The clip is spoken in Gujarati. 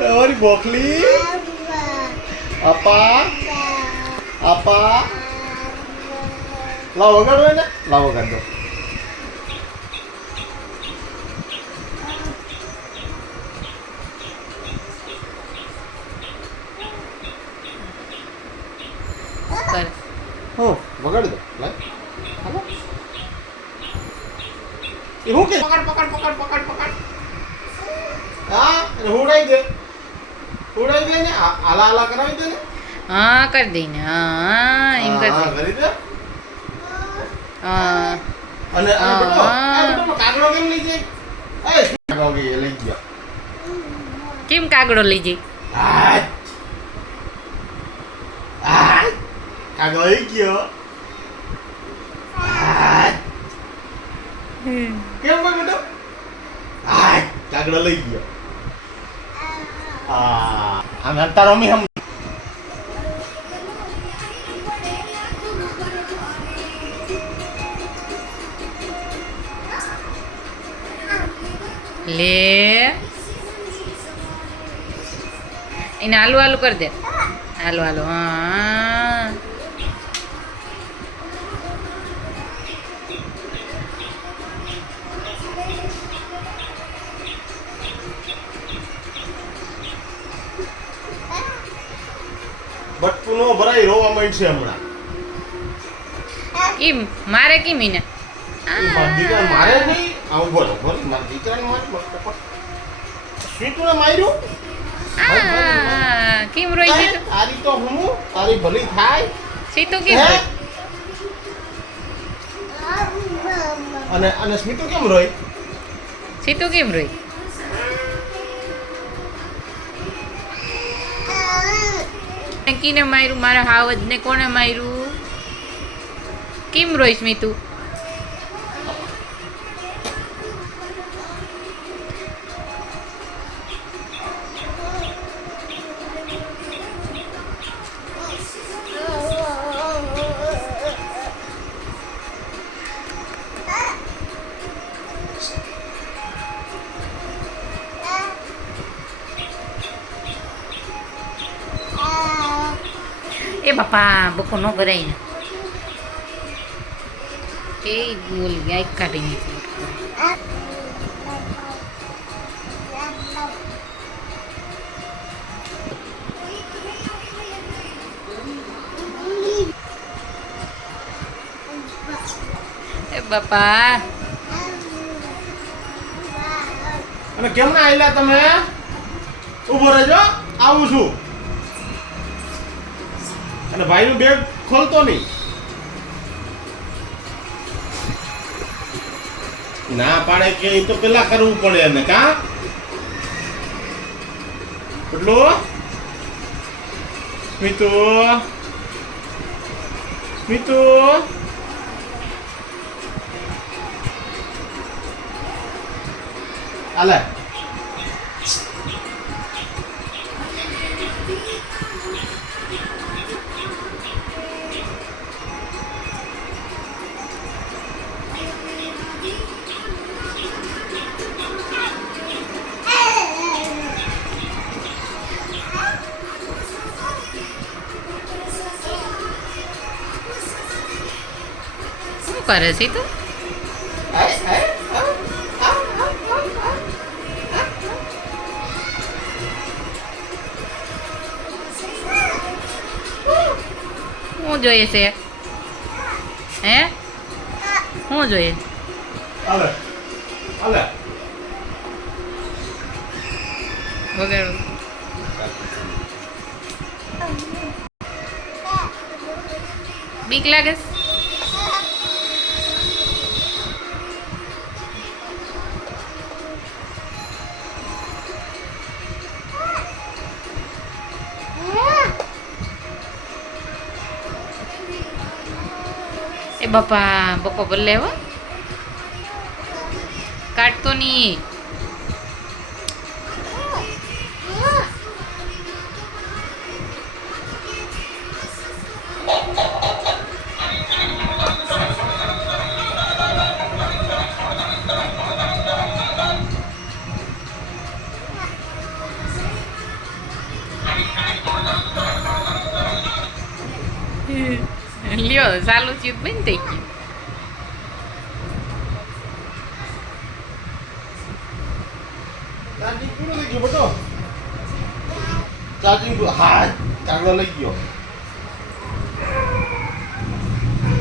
તમારી બોખલી આપા આપા લાવ વગાડો એને લાવ વગાડ દો હો વગાડી દો લાવ હાલો એ હું કે પકડ પકડ પકડ પકડ પકડ હા હુડાઈ દે ને આલા આલા કરાવી દે ને हाँ कर देना हाँ एम कर હા કરી દે हाँ અને બેટો કાગડો કેમ લઈ જાય એ કાગડો લઈ ગયો केम कागड़ो लीजिए આ આ કાગડો લઈ ગયો આ કેમ બેટો આ કાગડો લઈ ગયો આમ તારો મી હમ ले इन आलू आलू कर दे आलू आलू हाँ બટકુનો ભરાઈ રોવા માંડ છે હમણાં किम मारे किम इने મારા દીકરા મારે નહીં આવું બોલો બોલ મારા દીકરાને મારી સ્વીટુને માર્યું किम रोई थी तो તારી તો હું તારી ભલી થાય सीतू किम હે? रोई અને અને સ્મિતુ કેમ રોઈ सीतू किम रोई किने मारू मारा हावज ने कोने मारू किम रोई स्मितू ए बापा बको नो कराई ना ए बोल गया एक काटी नहीं थी ए बापा અને કેમ ના આયલા તમે ઊભો રહેજો આવું છું અને ભાઈનું બેગ ખોલતો નહીં ના પાડે કે એ તો પેલા કરવું પડે એને કા એટલું સ્મિતુ સ્મિતુ આલે શું કરે છે તું શું જોઈએ છે હે શું જોઈએ આલે આલે વગાડો બીક લાગે છે? એ બાપા બકો બદલે હો કાટતો નહીં લ્યો ચાલુ થયું તો બંધ થઈ ગયું. ચાર્જિંગ પૂરું થઈ ગયું બટો ચાર્જિંગ હા ચાર્જર લઈ ગયો